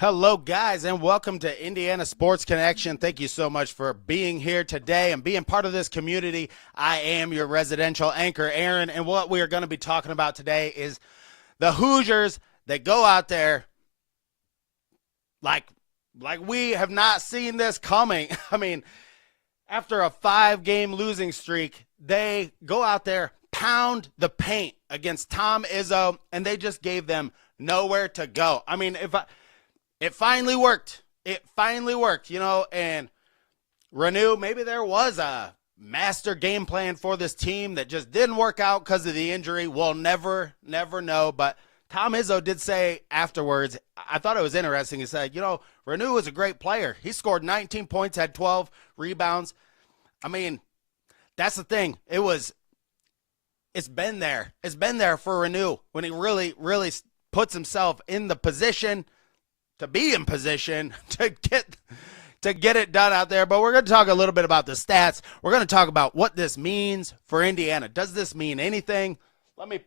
Hello, guys, and welcome to Indiana Sports Connection. Thank you so much for being here today and being part of this community. I am your residential anchor, Aaron, and what we are going to be talking about today is the Hoosiers that go out there like we have not seen this coming. I mean, after a 5-game losing streak, they go out there, pound the paint against Tom Izzo, and they just gave them nowhere to go. I mean, it finally worked. It finally worked, and Renew, maybe there was a master game plan for this team that just didn't work out because of the injury. We'll never know. But Tom Izzo did say afterwards, I thought it was interesting. He said, Renew is a great player. He scored 19 points, had 12 rebounds. I mean, that's the thing. It's been there. It's been there for Renew when he really puts himself in the position to be in position to get it done out there. But we're going to talk a little bit about the stats. We're going to talk about what this means for Indiana. Does this mean anything? Let me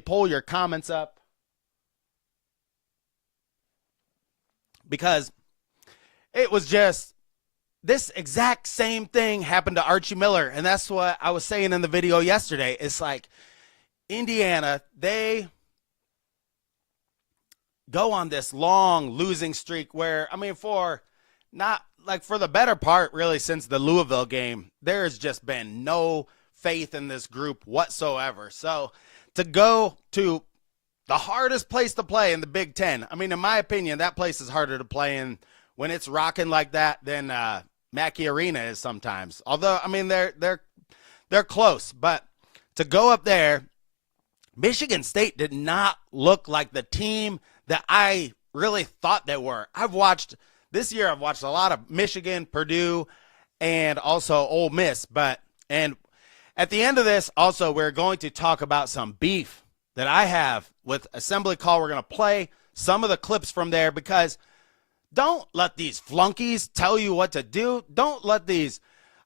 pull your comments up, because it was just this exact same thing happened to Archie Miller, and that's what I was saying in the video yesterday. It's like Indiana, they go on this long losing streak where, for the better part, really, since the Louisville game, there's just been no faith in this group whatsoever. So to go to the hardest place to play in the Big Ten, in my opinion, that place is harder to play in when it's rocking like that than Mackey Arena is sometimes. Although, they're close, but to go up there, Michigan State did not look like the team that I really thought they were. This year I've watched a lot of Michigan, Purdue, and also Ole Miss. And at the end of this, also, we're going to talk about some beef that I have with Assembly Call. We're going to play some of the clips from there, because don't let these flunkies tell you what to do.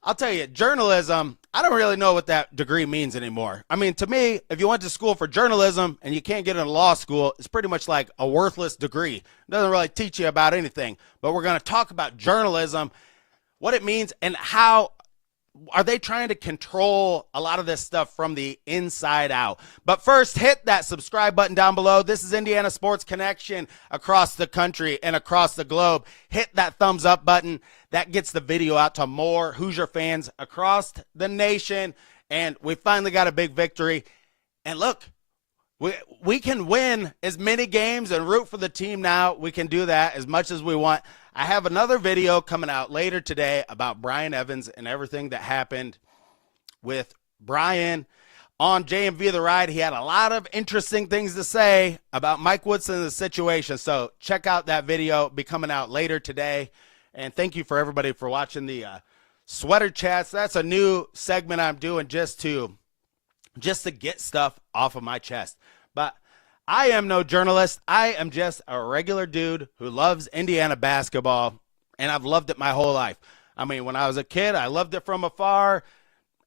I'll tell you, journalism, I don't really know what that degree means anymore. To me, if you went to school for journalism and you can't get into law school, it's pretty much like a worthless degree. It doesn't really teach you about anything. But we're going to talk about journalism, what it means, and how are they trying to control a lot of this stuff from the inside out. But first, hit that subscribe button down below. This is Indiana Sports Connection across the country and across the globe. Hit that thumbs up button. That gets the video out to more Hoosier fans across the nation. And we finally got a big victory. And look, we can win as many games and root for the team now. We can do that as much as we want. I have another video coming out later today about Brian Evans and everything that happened with Brian on JMV The Ride. He had a lot of interesting things to say about Mike Woodson and the situation. So check out that video. It'll be coming out later today. And thank you for everybody for watching the sweater chats. That's a new segment I'm doing just to get stuff off of my chest. But I am no journalist. I am just a regular dude who loves Indiana basketball, and I've loved it my whole life. When I was a kid, I loved it from afar,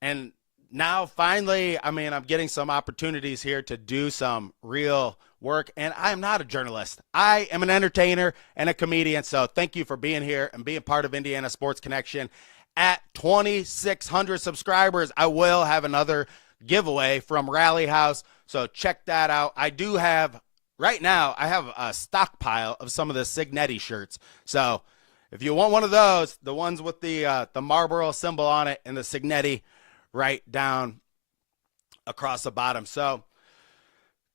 and now finally, I'm getting some opportunities here to do some real work, and I am not a journalist. I am an entertainer and a comedian, so thank you for being here and being part of Indiana Sports Connection. At 2,600 subscribers, I will have another giveaway from Rally House, so check that out. Right now, I have a stockpile of some of the Signetti shirts. So if you want one of those, the ones with the Marlboro symbol on it and the Signetti right down across the bottom. So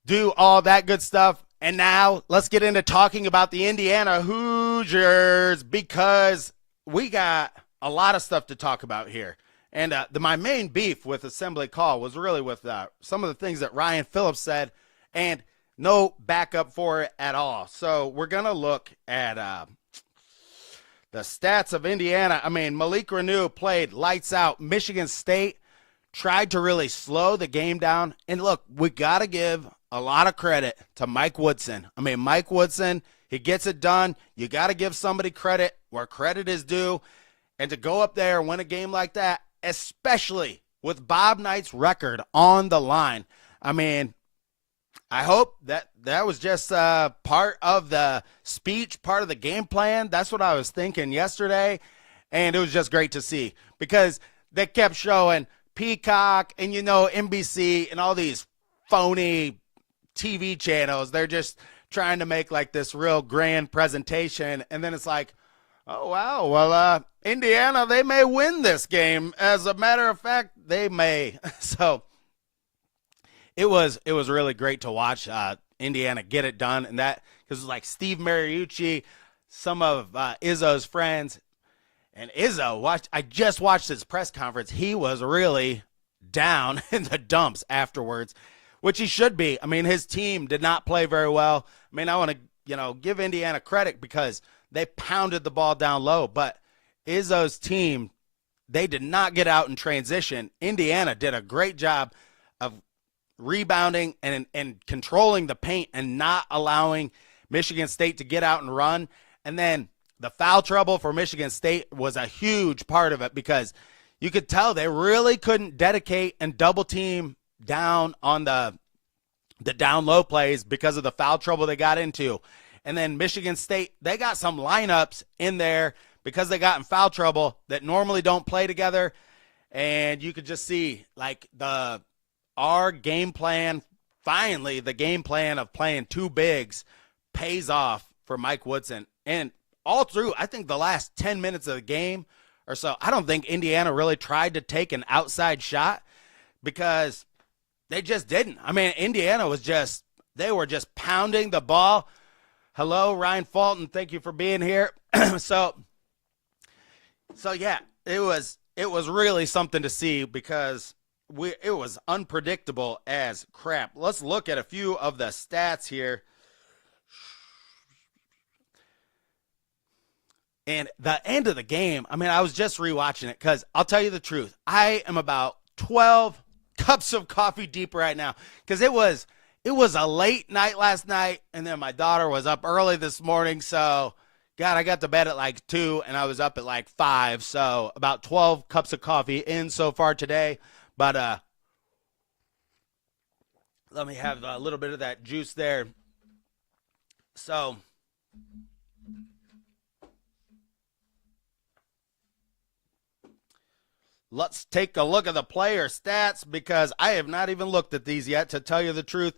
do all that good stuff. And now let's get into talking about the Indiana Hoosiers, because we got a lot of stuff to talk about here. And my main beef with Assembly Call was really with some of the things that Ryan Phillips said, and no backup for it at all. So we're going to look at the stats of Indiana. Malik Renew played lights out. Michigan State tried to really slow the game down. And look, we got to give a lot of credit to Mike Woodson. Mike Woodson, he gets it done. You got to give somebody credit where credit is due. And to go up there and win a game like that, especially with Bob Knight's record on the line. I hope that was just part of the speech, part of the game plan. That's what I was thinking yesterday, and it was just great to see because they kept showing Peacock and NBC and all these phony TV channels. They're just trying to make like this real grand presentation, and then it's like, oh wow, well Indiana, they may win this game. As a matter of fact, they may. So it was really great to watch Indiana get it done, and that because it was like Steve Mariucci, some of Izzo's friends, and Izzo I just watched his press conference. He was really down in the dumps afterwards, which he should be. I mean, his team did not play very well. I mean, I want to give Indiana credit because they pounded the ball down low, but Izzo's team, they did not get out in transition. Indiana did a great job of rebounding and controlling the paint and not allowing Michigan State to get out and run. And then the foul trouble for Michigan State was a huge part of it because you could tell they really couldn't dedicate and double team down on the down low plays because of the foul trouble they got into. And then Michigan State, they got some lineups in there because they got in foul trouble that normally don't play together. And you could just see like our game plan, finally the game plan of playing two bigs pays off for Mike Woodson. And all through, I think the last 10 minutes of the game or so, I don't think Indiana really tried to take an outside shot because they just didn't. I mean, Indiana they were just pounding the ball. Hello, Ryan Fulton. Thank you for being here. So yeah, it was really something to see because it was unpredictable as crap. Let's look at a few of the stats here. And the end of the game, I mean, I was just rewatching it because I'll tell you the truth. I am about 12 cups of coffee deep right now because it was a late night last night, and then my daughter was up early this morning. So, God, I got to bed at like 2, and I was up at like 5. So, about 12 cups of coffee in so far today. But let me have a little bit of that juice there. So, let's take a look at the player stats because I have not even looked at these yet, to tell you the truth.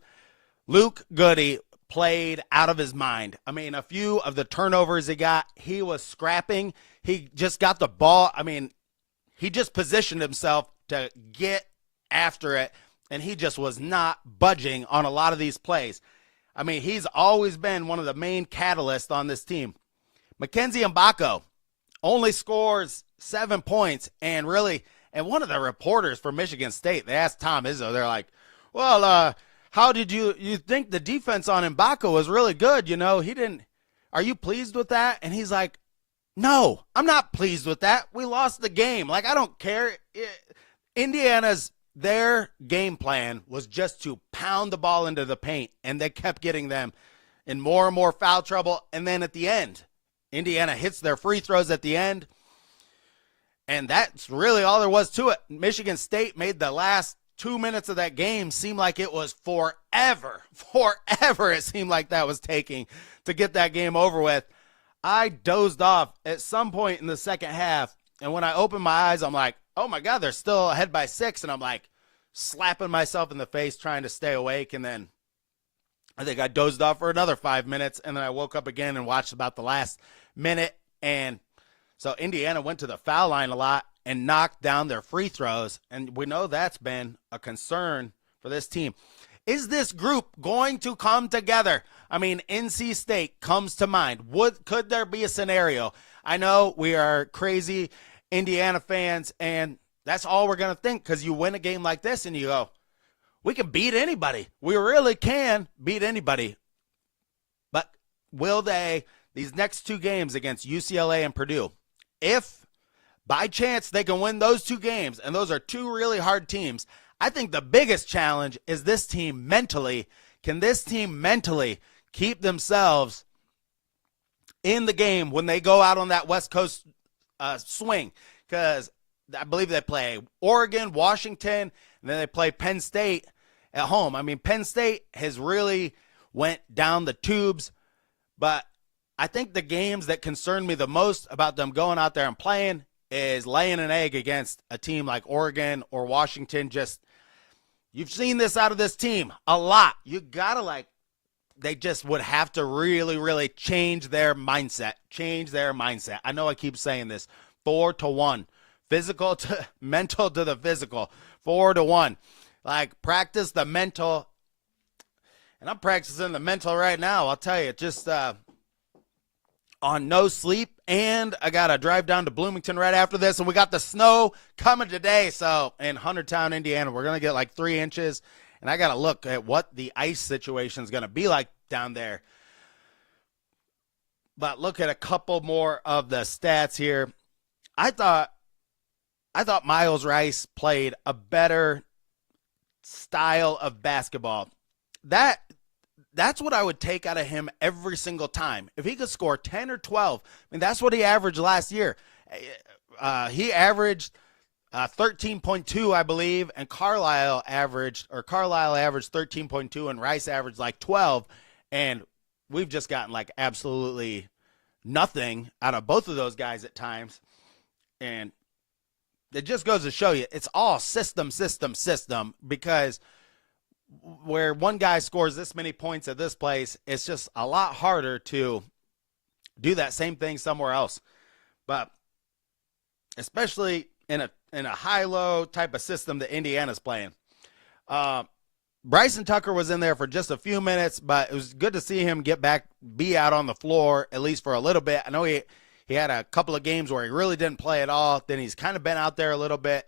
Luke Goody played out of his mind. I mean, a few of the turnovers he was scrapping. He just got the ball. I mean, he just positioned himself to get after it, and he just was not budging on a lot of these plays. I mean, he's always been one of the main catalysts on this team. Mackenzie Mbako only scores 7 points, and one of the reporters for Michigan State, they asked Tom Izzo, they're like, well, how did you think the defense on Mbako was really good? Are you pleased with that? And he's like, no, I'm not pleased with that. We lost the game. Like, I don't care. Their game plan was just to pound the ball into the paint, and they kept getting them in more and more foul trouble. And then at the end, Indiana hits their free throws at the end, and that's really all there was to it. Michigan State made the last 2 minutes of that game seem like it was forever. Forever it seemed like that was taking to get that game over with. I dozed off at some point in the second half, and when I opened my eyes, I'm like, oh my God, they're still ahead by 6, and I'm like slapping myself in the face trying to stay awake, and then I think I dozed off for another 5 minutes, and then I woke up again and watched about the last minute. And so Indiana went to the foul line a lot and knocked down their free throws, and we know that's been a concern for this team. Is this group going to come together? I mean, NC State comes to mind. Could there be a scenario? I know we are crazy Indiana fans, and that's all we're going to think because you win a game like this and you go, we can beat anybody. We really can beat anybody. But will they, these next 2 games against UCLA and Purdue, if by chance they can win those 2 games, and those are 2 really hard teams, I think the biggest challenge is this team mentally. Can this team mentally keep themselves in the game when they go out on that West Coast swing? Because I believe they play Oregon, Washington, and then they play Penn State. at home. I mean, Penn State has really went down the tubes, but I think the games that concern me the most about them going out there and playing is laying an egg against a team like Oregon or Washington. Just, you've seen this out of this team a lot. You got to they just would have to really, really change their mindset. I know I keep saying this, 4-1, physical to mental to the physical, 4-1. Practice the mental, and I'm practicing the mental right now. I'll tell you, just on no sleep, and I got to drive down to Bloomington right after this, and we got the snow coming today. So in Huntertown, Indiana, we're going to get 3 inches, and I got to look at what the ice situation is going to be like down there. But look at a couple more of the stats here. I thought Miles Rice played a better style of basketball. That's what I would take out of him every single time. If he could score 10 or 12, I mean, that's what he averaged last year. He averaged 13.2, I believe, and Carlisle averaged 13.2, and Rice averaged 12, and we've just gotten absolutely nothing out of both of those guys at times. And it just goes to show you, it's all system, because where one guy scores this many points at this place, it's just a lot harder to do that same thing somewhere else. But especially in a high-low type of system that Indiana's playing. Bryson Tucker was in there for just a few minutes, but it was good to see him be out on the floor, at least for a little bit. I know he had a couple of games where he really didn't play at all. Then he's kind of been out there a little bit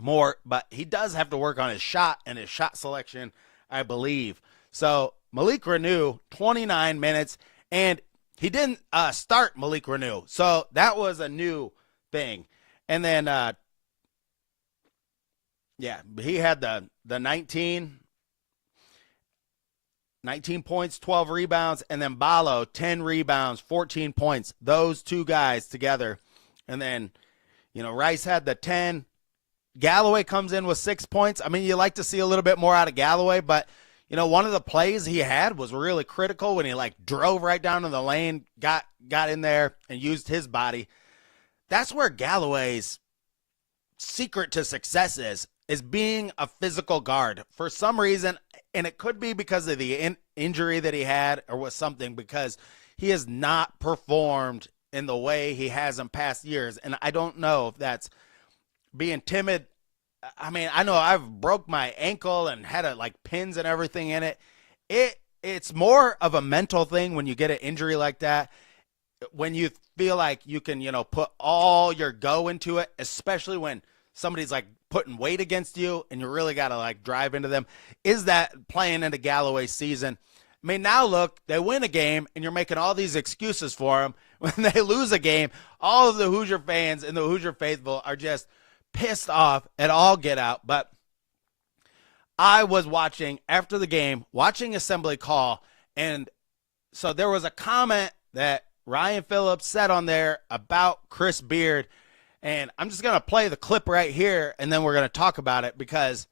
more, but he does have to work on his shot and his shot selection, I believe. So Malik Reneau, 29 minutes, and he didn't start Malik Reneau, so that was a new thing. And then, he had the 19 points, 12 rebounds, and then Ballo, 10 rebounds, 14 points. Those two guys together. And then, Rice had the 10. Galloway comes in with 6 points. I mean, you like to see a little bit more out of Galloway, but, one of the plays he had was really critical when he, drove right down to the lane, got in there, and used his body. That's where Galloway's secret to success is being a physical guard. For some reason, and it could be because of the injury that he had or was something, because he has not performed in the way he has in past years. And I don't know if that's being timid. I mean, I know I've broke my ankle and had pins and everything in it. It's more of a mental thing when you get an injury like that. When you feel like you can, put all your go into it, especially when somebody's putting weight against you and you really got to drive into them. Is that playing into Galloway's season? I mean, now look, they win a game and you're making all these excuses for them. When they lose a game, all of the Hoosier fans and the Hoosier faithful are just pissed off at all get out. But I was watching after the game, watching assembly call, and so there was a comment that Ryan Phillips said on there about Chris Beard, and I'm just going to play the clip right here, and then we're going to talk about it, because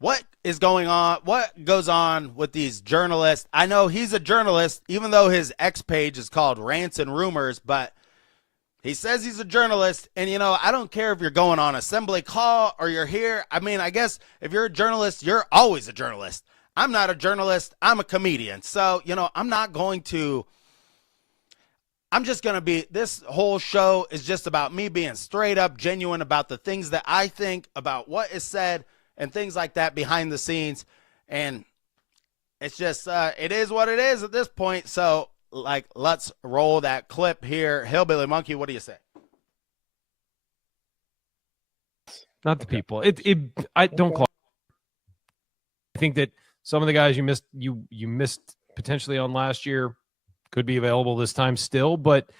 what is going on, what goes on with these journalists? I know he's a journalist, even though his X page is called Rants and Rumors, but he says he's a journalist, and, I don't care if you're going on assembly call or you're here. I mean, I guess if you're a journalist, you're always a journalist. I'm not a journalist. I'm a comedian. So, I'm just going to be, this whole show is just about me being straight up genuine about the things that I think about what is said and things like that behind the scenes. And it's just, it is what it is at this point. So, let's roll that clip here. Hillbilly Monkey, what do you say? Not the people. I don't call. I think that some of the guys you missed potentially on last year could be available this time still. But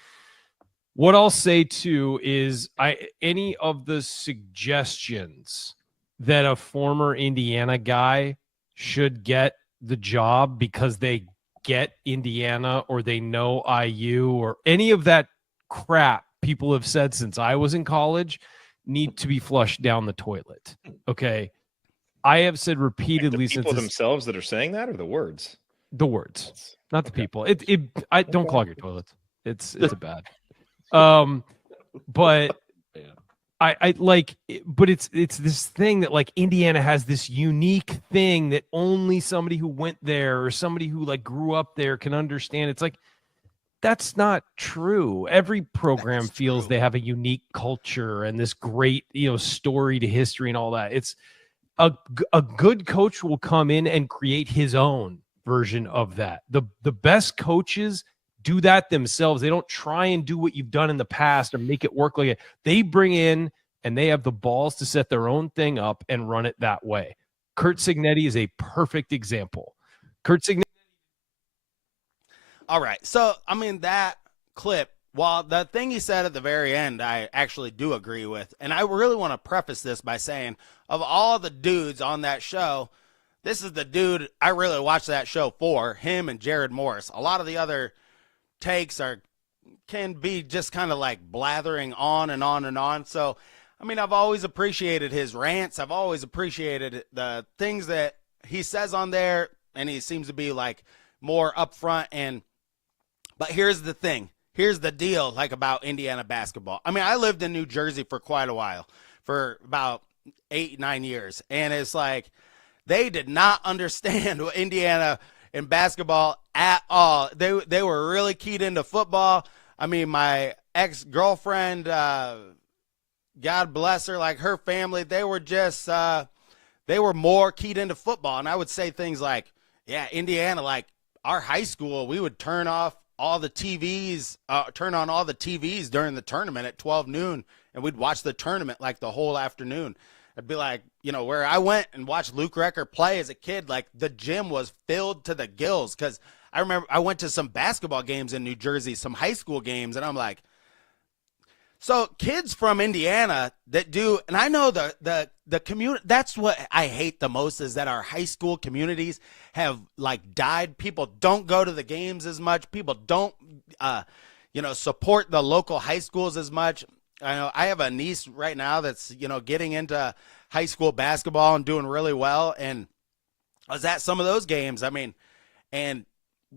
what I'll say too is any of the suggestions that a former Indiana guy should get the job because they get Indiana or they know IU or any of that crap people have said since I was in college need to be flushed down the toilet. Okay. I have said Like repeatedly the people since themselves that are saying that, or the words? the words, not the Okay. people. I don't clog your toilets. It's a bad. But Yeah. I like, but it's this thing that like Indiana has this unique thing that only somebody who went there or somebody who like grew up there can understand. It's like, that's not true. Every program That's feels true. they have a unique culture and this great, story to history and all that. It's a good coach will come in and create his own version of that. The best coaches do that themselves. They don't try and do what you've done in the past or make it work like it. They bring in and they have the balls to set their own thing up and run it that way. Kurt Signetti is a perfect example. Kurt Signetti. All right. So, I mean, that clip, while the thing he said at the very end, I actually do agree with. And I really want to preface this by saying, of all the dudes on that show, this is the dude I really watched that show for, him and Jared Morris. A lot of the other takes can be just kind of like blathering on and on and on. So, I mean, I've always appreciated his rants. I've always appreciated the things that he says on there, and he seems to be like more upfront. But here's the thing. Here's the deal, like, about Indiana basketball. I mean, I lived in New Jersey for quite a while, for about 8-9 years, and it's like they did not understand what Indiana in basketball at all. They were really keyed into football. I mean, my ex-girlfriend, God bless her, like her family, they were just they were more keyed into football. And I would say things like, yeah, Indiana, like our high school, we would turn on all the TVs during the tournament at 12 noon, and we'd watch the tournament like the whole afternoon. It'd be like, where I went and watched Luke Recker play as a kid, like the gym was filled to the gills. Because I remember I went to some basketball games in New Jersey, some high school games, and I'm like, so kids from Indiana that do, and I know the community, that's what I hate the most, is that our high school communities have like died. People don't go to the games as much. People don't, support the local high schools as much. I know I have a niece right now that's, getting into high school basketball and doing really well. And I was at some of those games. I mean, and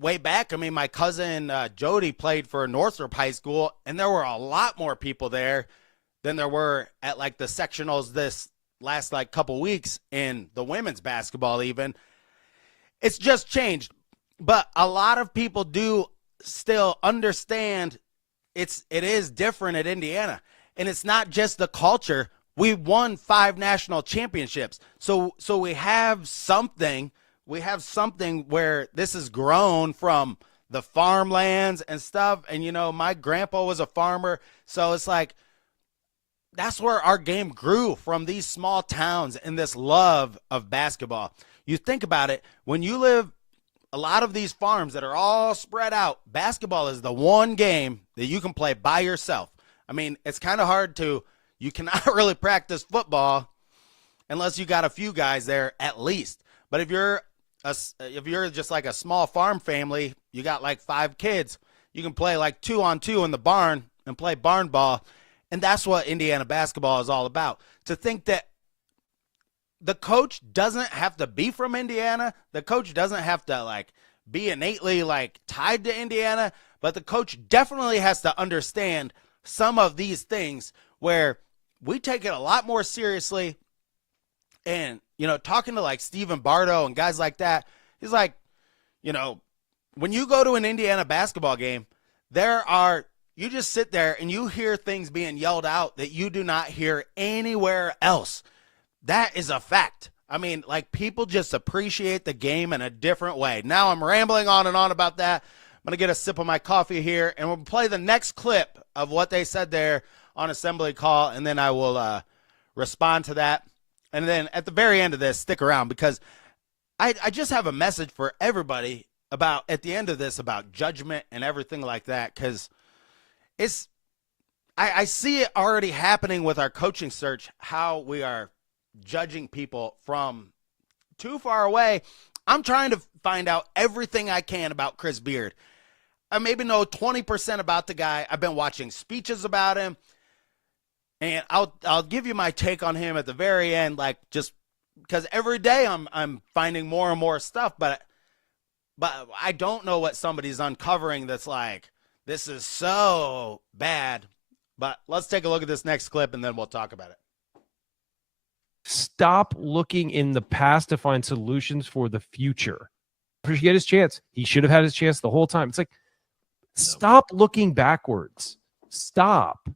way back, I mean, my cousin Jody played for Northrop High School, and there were a lot more people there than there were at like the sectionals this last like couple weeks in the women's basketball even. It's just changed. But a lot of people do still understand it is different at Indiana. And it's not just the culture. We won 5 national championships. So we have something. We have something where this has grown from the farmlands and stuff. And, my grandpa was a farmer. So it's like, that's where our game grew, from these small towns and this love of basketball. You think about it, when you live a lot of these farms that are all spread out, basketball is the one game that you can play by yourself. I mean, it's kind of hard you cannot really practice football unless you got a few guys there at least. But if you're just like a small farm family, you got like 5 kids, you can play like 2-on-2 in the barn and play barn ball. And that's what Indiana basketball is all about. To think that the coach doesn't have to be from Indiana. The coach doesn't have to like be innately like tied to Indiana, but the coach definitely has to understand some of these things where we take it a lot more seriously. And, talking to like Stephen Bardo and guys like that, he's like, when you go to an Indiana basketball game, you just sit there and you hear things being yelled out that you do not hear anywhere else. That is a fact. I mean, like, people just appreciate the game in a different way. Now I'm rambling on and on about that. I'm going to get a sip of my coffee here, and we'll play the next clip of what they said there on Assembly Call, and then I will respond to that. And then at the very end of this, stick around, because I just have a message for everybody at the end of this, about judgment and everything like that, because I see it already happening with our coaching search, how we are judging people from too far away. I'm trying to find out everything I can about Chris Beard. I maybe know 20% about the guy. I've been watching speeches about him, and I'll give you my take on him at the very end, like just because every day I'm finding more and more stuff, but I don't know what somebody's uncovering that's like, this is so bad. But let's take a look at this next clip and then we'll talk about it. Stop looking in the past to find solutions for the future. He should get his chance. He should have had his chance the whole time. It's like, stop looking backwards. Stop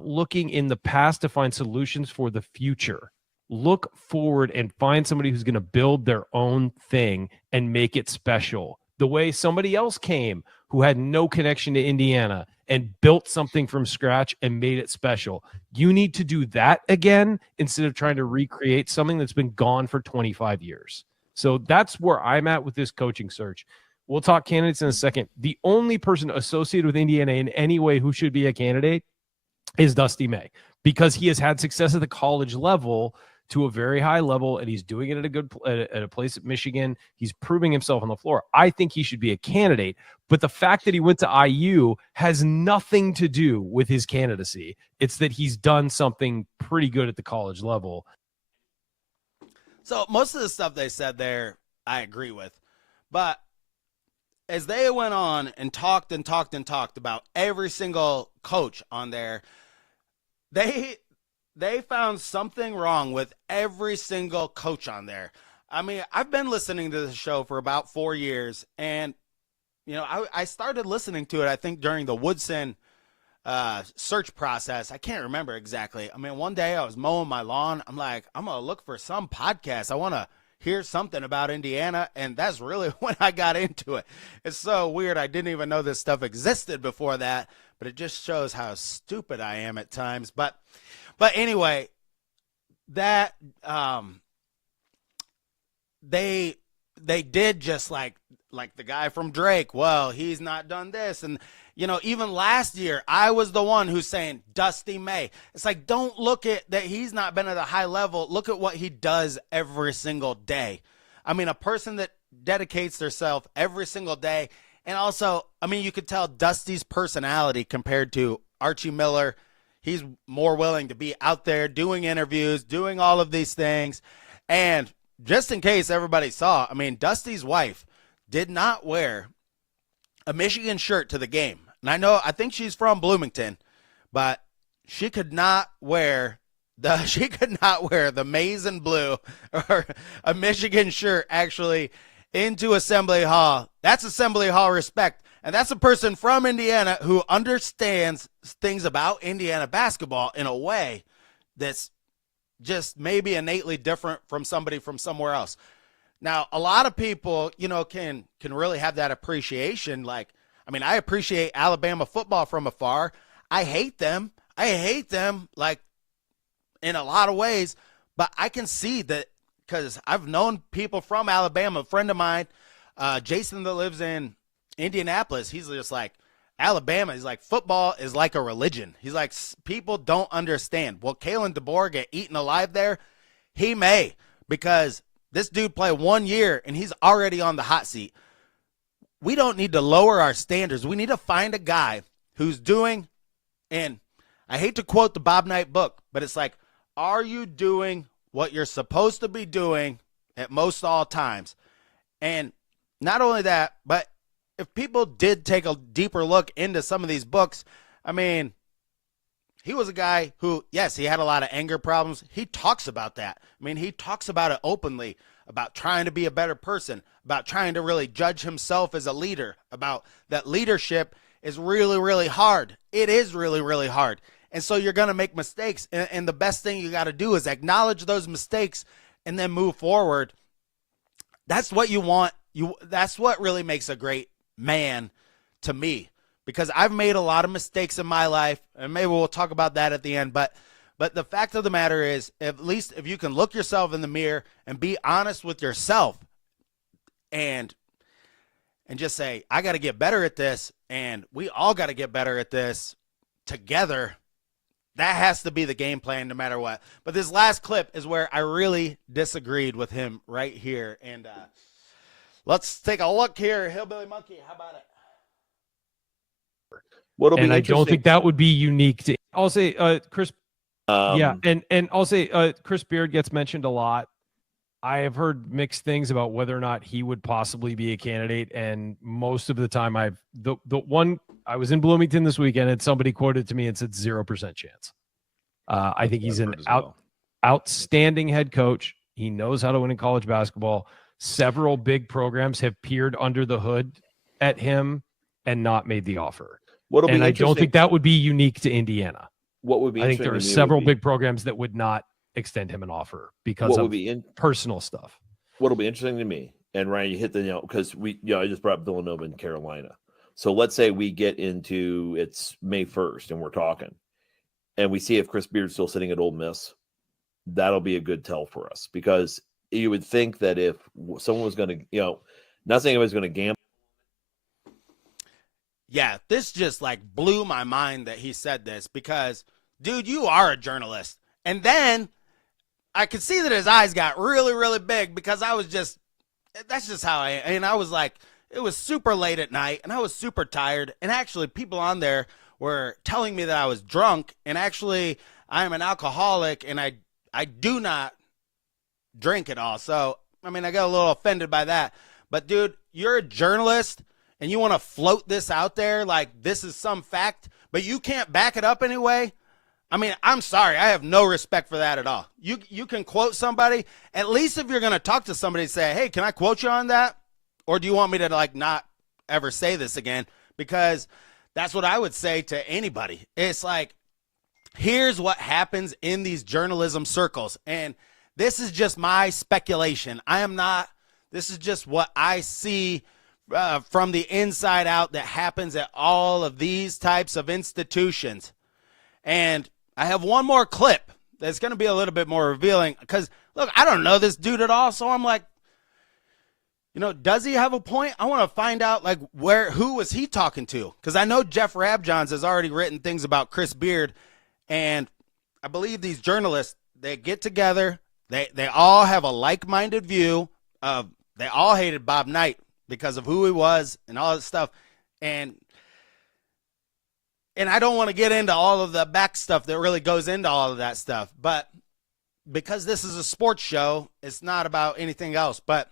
looking in the past to find solutions for the future. Look forward and find somebody who's going to build their own thing and make it special. The way somebody else came who had no connection to Indiana and built something from scratch and made it special. You need to do that again instead of trying to recreate something that's been gone for 25 years. So that's where I'm at with this coaching search. We'll talk candidates in a second. The only person associated with Indiana in any way who should be a candidate is Dusty May, because he has had success at the college level to a very high level, and he's doing it at a place at Michigan. He's proving himself on the floor. I think he should be a candidate, but the fact that he went to IU has nothing to do with his candidacy. It's that he's done something pretty good at the college level. So most of the stuff they said there, I agree with. But as they went on and talked about every single coach on there, they found something wrong with every single coach on there. I mean, I've been listening to the show for about 4 years, and I started listening to it, I think, during the WOODSON search process. I can't remember exactly. I mean, one day I was mowing my lawn. I'm like, I'm going to look for some podcast. I want to hear something about Indiana, and that's really when I got into it. It's so weird. I didn't even know this stuff existed before that, but it just shows how stupid I am at times. But anyway, that they did just like the guy from Drake. Well, he's not done this. And, even last year, I was the one who's saying Dusty May. It's like, don't look at that he's not been at a high level. Look at what he does every single day. I mean, a person that dedicates themselves every single day. And also, I mean, you could tell Dusty's personality compared to Archie Miller. He's more willing to be out there doing interviews, doing all of these things. And just in case everybody saw, I mean, Dusty's wife did not wear a Michigan shirt to the game. And I think she's from Bloomington, but she could not wear the maize and blue or a Michigan shirt actually into Assembly Hall. That's Assembly Hall respect. And that's a person from Indiana who understands things about Indiana basketball in a way that's just maybe innately different from somebody from somewhere else. Now, a lot of people, can really have that appreciation. Like, I mean, I appreciate Alabama football from afar. I hate them. Like, in a lot of ways. But I can see that because I've known people from Alabama. A friend of mine, Jason, that lives in Indianapolis, he's just like, Alabama, he's like, football is like a religion. He's like, people don't understand. Will Kalen DeBoer get eaten alive there? He may, because this dude played 1 year and he's already on the hot seat. We don't need to lower our standards. We need to find a guy who's doing, and I hate to quote the Bob Knight book, but it's like, are you doing what you're supposed to be doing at most all times? And not only that, but if people did take a deeper look into some of these books, I mean, he was a guy who, yes, he had a lot of anger problems. He talks about that. I mean, he talks about it openly, about trying to be a better person, about trying to really judge himself as a leader, about that leadership is really, really hard. It is really, really hard. And so you're going to make mistakes. And the best thing you got to do is acknowledge those mistakes and then move forward. That's what you want. That's what really makes a great man to me, because I've made a lot of mistakes in my life, and maybe we'll talk about that at the end. But the fact of the matter is, at least if you can look yourself in the mirror and be honest with yourself and just say, I got to get better at this, and we all got to get better at this together. That has to be the game plan no matter what. But this last clip is where I really disagreed with him right here. And let's take a look here. Hillbilly Monkey, how about it? What'll And be I don't think that would be unique to. I'll say, Chris, Yeah, and I'll say Chris Beard gets mentioned a lot. I have heard mixed things about whether or not he would possibly be a candidate, and most of the time I was in Bloomington this weekend and somebody quoted to me and said 0% chance. I think he's an outstanding head coach. He knows how to win in college basketball. Several big programs have peered under the hood at him and not made the offer. And I don't think that would be unique to Indiana. What would be? I think there are several big programs that would not extend him an offer because of personal stuff. What'll be interesting to me, and Ryan, you hit the because I just brought up Villanova and Carolina. So let's say we get into it's May 1st and we're talking, and we see if Chris Beard's still sitting at Ole Miss. That'll be a good tell for us, because you would think that if someone was going to, not saying anybody's going to gamble. Yeah, this just like blew my mind that he said this, because, dude, you are a journalist. And then I could see that his eyes got really, really big, because that's just how I was like, it was super late at night and I was super tired. And actually people on there were telling me that I was drunk, and actually I am an alcoholic and I do not drink at all. So, I mean, I got a little offended by that. But, dude, you're a journalist and you want to float this out there like this is some fact, but you can't back it up anyway. I mean, I'm sorry. I have no respect for that at all. You can quote somebody. At least if you're going to talk to somebody, say, hey, can I quote you on that? Or do you want me to like not ever say this again? Because that's what I would say to anybody. It's like, here's what happens in these journalism circles. And this is just my speculation. This is just what I see from the inside out that happens at all of these types of institutions. And I have one more clip that's going to be a little bit more revealing, because, look, I don't know this dude at all. So I'm like, does he have a point? I want to find out, like, who was he talking to? Because I know Jeff Rabjohns has already written things about Chris Beard. And I believe these journalists, they get together. They all have a like-minded view of, they all hated Bob Knight because of who he was and all this stuff. And I don't want to get into all of the back stuff that really goes into all of that stuff. But because this is a sports show, it's not about anything else. But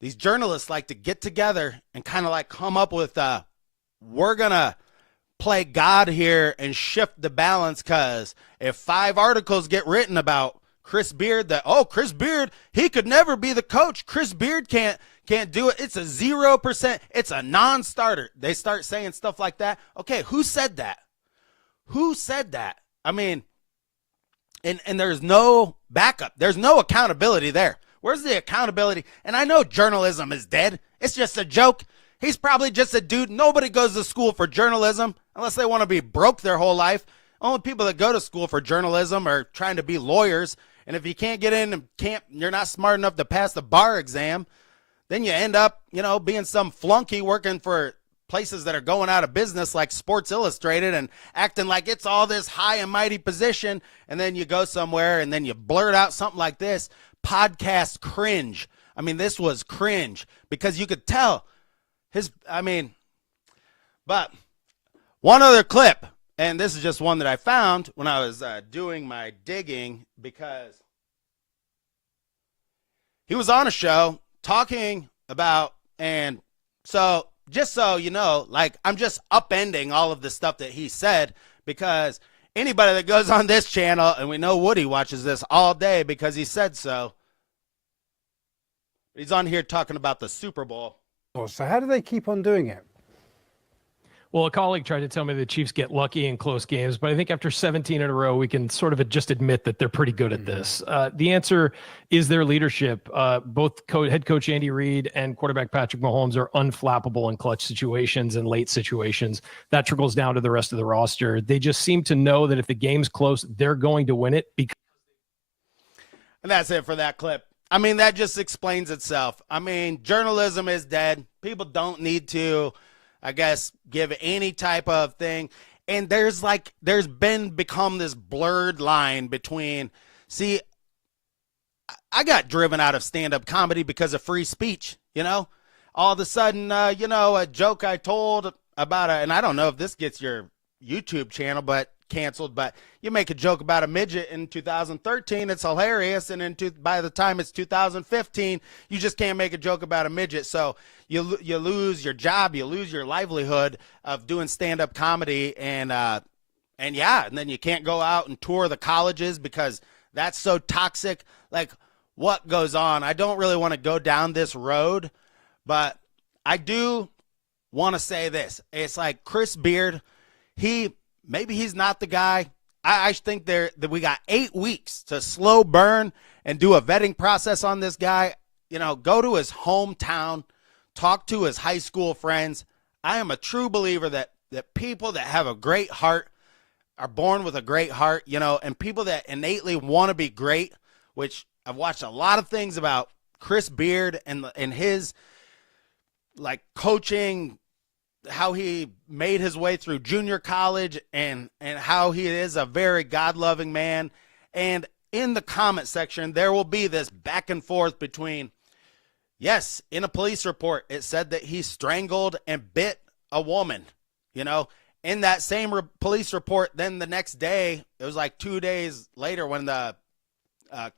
these journalists like to get together and kind of like come up with, we're going to play God here and shift the balance, because if 5 articles get written about Chris Beard Chris Beard, he could never be the coach. Chris Beard can't do it. It's a 0%. It's a non-starter. They start saying stuff like that. Okay, who said that? Who said that? I mean, and there's no backup. There's no accountability there. Where's the accountability? And I know journalism is dead. It's just a joke. He's probably just a dude. Nobody goes to school for journalism unless they want to be broke their whole life. Only people that go to school for journalism are trying to be lawyers. And if you can't get in and you're not smart enough to pass the bar exam, then you end up, being some flunky working for places that are going out of business like Sports Illustrated and acting like it's all this high and mighty position. And then you go somewhere and then you blurt out something like this. Podcast cringe. I mean, this was cringe because you could tell but one other clip, and this is just one that I found when I was doing my digging, because he was on a show talking about, and so just so you know, like, I'm just upending all of the stuff that he said, because anybody that goes on this channel, and we know Woody watches this all day because he said so, he's on here talking about the Super Bowl. So how do they keep on doing it? Well, a colleague tried to tell me the Chiefs get lucky in close games, but I think after 17 in a row, we can sort of just admit that they're pretty good at this. The answer is their leadership. Both head coach Andy Reid and quarterback Patrick Mahomes are unflappable in clutch situations and late situations. That trickles down to the rest of the roster. They just seem to know that if the game's close, they're going to win it. And that's it for that clip. I mean, that just explains itself. I mean, journalism is dead. People don't need to, I guess, give any type of thing. And there's become this blurred line between, see, I got driven out of stand-up comedy because of free speech, all of a sudden, a joke I told about and I don't know if this gets your YouTube channel, but canceled, but you make a joke about a midget in 2013, it's hilarious, and by the time it's 2015, you just can't make a joke about a midget. So you lose your job, you lose your livelihood of doing stand-up comedy, and then you can't go out and tour the colleges because that's so toxic. Like, what goes on? I don't really want to go down this road, but I do want to say this. It's like Chris Beard, maybe he's not the guy. I think that we got 8 weeks to slow burn and do a vetting process on this guy. Go to his hometown, talk to his high school friends. I am a true believer that people that have a great heart are born with a great heart, and people that innately want to be great, which I've watched a lot of things about Chris Beard and his like coaching, how he made his way through junior college and how he is a very God-loving man. And in the comment section, there will be this back and forth between, yes, in a police report, it said that he strangled and bit a woman, in that same police report. Then the next day, it was like 2 days later when the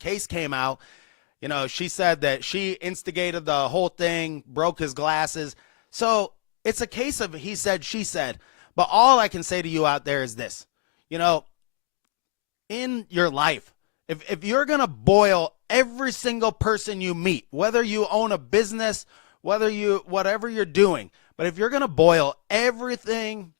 case came out, she said that she instigated the whole thing, broke his glasses. So it's a case of he said, she said. But all I can say to you out there is this, in your life, if you're going to boil every single person you meet, whether you own a business, whatever you're doing, but if you're going to boil everything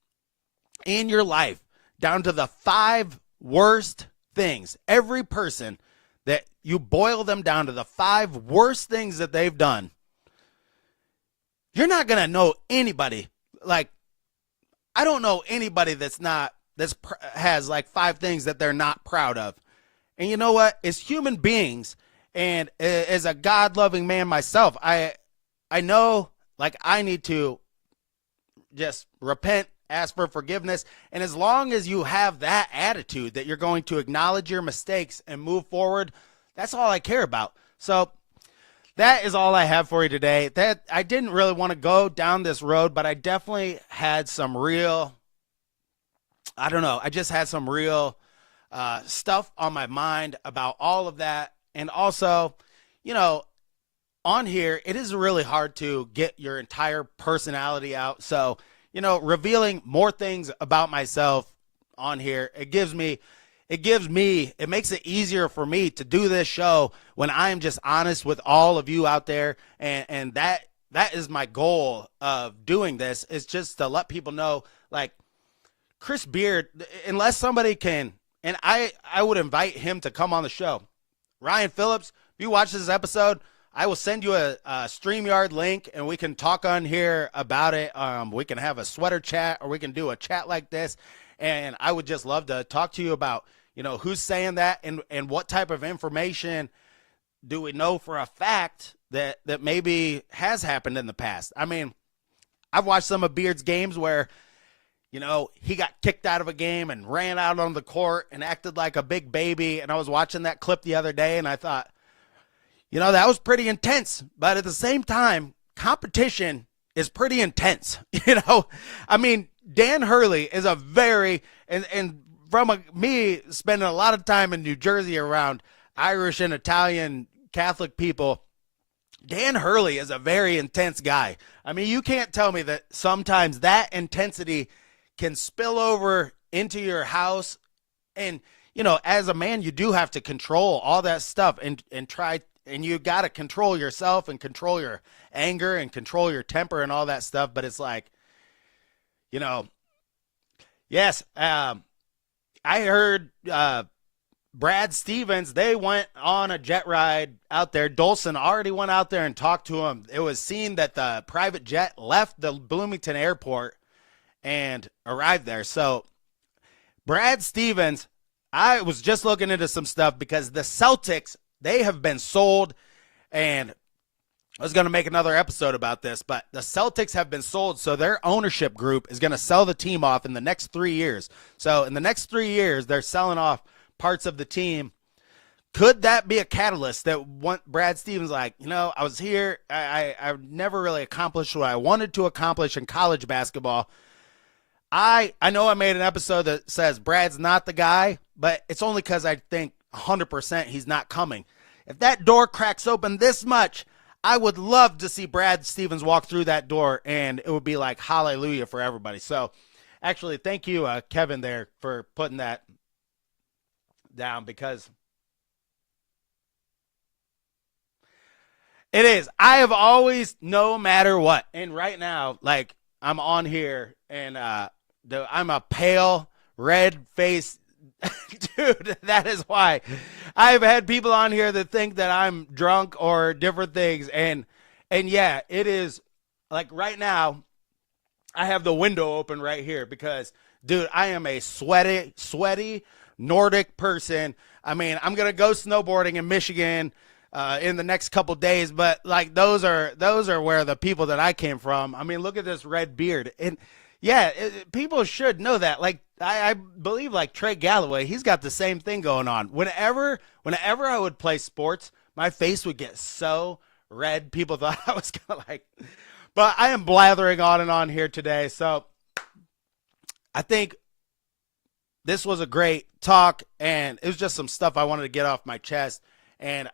in your life down to the 5 worst things, every person that you boil them down to the 5 worst things that they've done, you're not going to know anybody. Like, I don't know anybody has like 5 things that they're not proud of. And you know what? As human beings and as a God-loving man myself, I know, like, I need to just repent, ask for forgiveness. And as long as you have that attitude that you're going to acknowledge your mistakes and move forward, that's all I care about. So that is all I have for you today. That I didn't really want to go down this road, but I definitely had some real, I just had some real stuff on my mind about all of that. And also, on here, it is really hard to get your entire personality out. So, revealing more things about myself on here, it makes it easier for me to do this show when I am just honest with all of you out there. And that is my goal of doing this, is just to let people know, like, Chris Beard, unless somebody can, and I would invite him to come on the show. Ryan Phillips, if you watch this episode, I will send you a StreamYard link, and we can talk on here about it. We can have a sweater chat, or we can do a chat like this. And I would just love to talk to you about, who's saying that and what type of information do we know for a fact that maybe has happened in the past. I mean, I've watched some of Beard's games where, he got kicked out of a game and ran out on the court and acted like a big baby. And I was watching that clip the other day, and I thought, that was pretty intense. But at the same time, competition is pretty intense. I mean, Dan Hurley is a very, and from me spending a lot of time in New Jersey around Irish and Italian Catholic people, Dan Hurley is a very intense guy. I mean, you can't tell me that sometimes that intensity can spill over into your house. And, as a man, you do have to control all that stuff and try, and you got to control yourself and control your anger and control your temper and all that stuff. But it's like, yes, I heard Brad Stevens, they went on a jet ride out there. Dolson already went out there and talked to him. It was seen that the private jet left the Bloomington airport and arrived there. So Brad Stevens, I was just looking into some stuff because the Celtics, they have been sold, and I was going to make another episode about this, but the Celtics have been sold, so their ownership group is going to sell the team off in the next 3 years. So in the next 3 years, they're selling off parts of the team. Could that be a catalyst that Brad Stevens, like, I was here, I never really accomplished what I wanted to accomplish in college basketball. I know I made an episode that says Brad's not the guy, but it's only because I think 100% he's not coming. If that door cracks open this much, I would love to see Brad Stevens walk through that door, and it would be like hallelujah for everybody. So, actually, thank you, Kevin, there for putting that down, because it is. I have always, no matter what, and right now, like, I'm on here, and I'm a pale, red-faced dude. That is why I've had people on here that think that I'm drunk or different things, and yeah, it is like right now. I have the window open right here because, dude, I am a sweaty Nordic person. I mean, I'm gonna go snowboarding in Michigan in the next couple days, but like those are where the people that I came from. I mean, look at this red beard, and yeah, people should know that. Like I believe, like Trey Galloway, he's got the same thing going on. Whenever I would play sports, my face would get so red. People thought I was kind of like, but I am blathering on and on here today. So I think this was a great talk, and it was just some stuff I wanted to get off my chest. And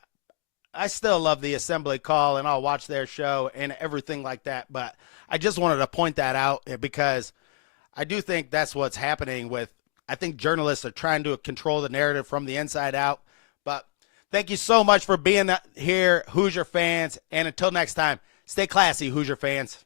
I still love the assembly call, and I'll watch their show and everything like that. But I just wanted to point that out because I do think that's what's happening with, I think journalists are trying to control the narrative from the inside out. But thank you so much for being here, Hoosier fans. And until next time, stay classy, Hoosier fans.